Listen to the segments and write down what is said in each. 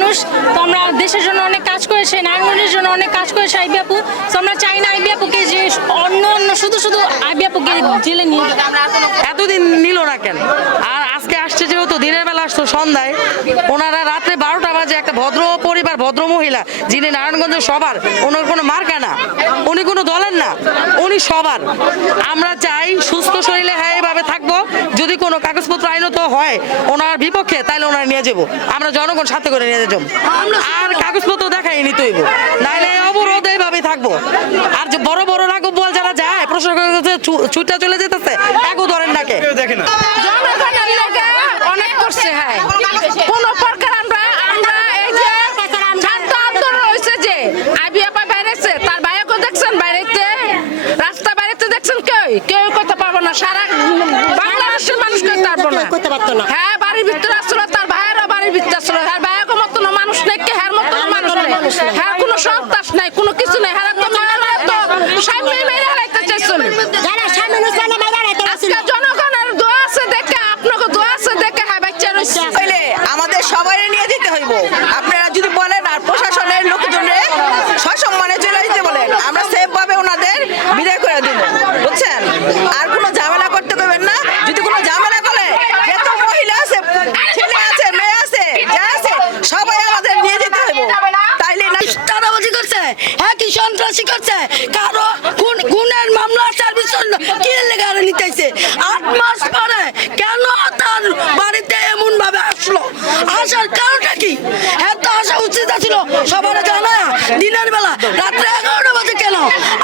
মানুষ, তো আমরা দেশের জন্য অনেক কাজ করেছে, নারায়ণগঞ্জের জন্য অনেক কাজ করেছে আইবি আপু। তো আমরা চাই না আইবি আপুকে যে অন্য শুধু আইবি আপুকে জেলে নিয়ে এতদিন নিল না কেন? আর আজকে আসছে যেহেতু দিনের বেলা আসতো সন্ধ্যায়, ওনারা রাত্রে 12টা বাজে একটা ভদ্র পরিবার, ভদ্র মহিলা যিনি নারায়ণগঞ্জের সবার, ওনার কোনো মার্কা না, উনি কোনো দলের না, উনি সবার। আমরা চাই সুস্থ শরীরে হ্যাঁ এইভাবে থাকবো, যদি কোনো কাগজপত্র আইনত হয় ওনার বিপক্ষে তাহলে ওনারা নিয়ে যাবো, আমরা জনগণ সাথে করে নিয়ে যাবো। আর কাগজপত্র দেখাই নিতে হইব, নাইলে অবরোধ এইভাবেই থাকবো। আর যে বড় বড় রাঘব বল যারা যায় প্রশাসনের কাছে ছুটটা চলে যেতেছে, একও ধরেন নাকে দেখে না অনেক করছে। হ্যাঁ, কোন প্রকার আমরা এই যে ছাত্র আন্দোলন হয়েছে যে আইবি আপা বাইরেছে, তার ভাইকে দেখছেন বাইরেতে, রাস্তা বাইরেতে দেখছেন, কেউ কথা পাবো না, সারা বাংলাদেশের মানুষ করতে পারতো না। হ্যাঁ, বাড়ির ভিতরে আসলো, তার ভাইয়েরও বাড়ির ভিতরে আসলো, হ্যাঁ ভাইয়ের মতন মানুষ নেই, হ্যাঁ মতন মানুষ নেই, হ্যাঁ কোনো সন্ত্রাস নাই, কোনো কিছু নেই, হ্যাঁ তো সামনে মেরে হারাইতে চাইছিল। আজকে জনগণের দোয়া আছে দেখে, আপনাকে দোয়া আছে দেখে, হ্যাঁ বাচ্চা রয়েছে। আমাদের সবাই নিয়ে যেতে হইব। আপনারা যদি বলেন আর প্রশাসনের লোকজনের সসম্মানে চলে যেতে বলেন, আমরা সেফ ভাবে ওনাদের বিদায় করে দেব, বুঝছেন? আর কোনো ঝামেলা করতে পারবেন না। যদি কোনো ঝামেলা করে, যত মহিলা আছে, ছেলে আছে, মেয়ে আছে, যা আছে, সবাই আমাদের নিয়ে যেতে হইব। তাইলে না চাঁদাবাজি করছে, হ্যাঁ কি সন্ত্রাসী করছে, কারো খুনের মামলা সার্ভিস কি লেগে নিতেছে। 8 মাস পরে কেন তার বাড়িতে এমন ভাবে আসলো, আসার কারণটা কি? হ্যাঁ তো আসা উচিত ছিল সবার জানা, দিনের বেলা রাত্রে 11টা বাজে কেন,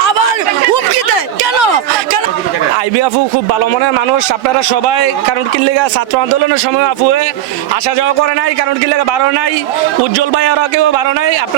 আবার হুমকিতে কেন? আইবি আপু খুব ভালো মনের মানুষ। আপনারা সবাই কারণ কি লেগে ছাত্র আন্দোলনের সময় আপু আসা যাওয়া করে নাই, কারণ কি লেগে বারো নাই, উজ্জ্বল ভাই আর কেউ বারো নাই। আপনারা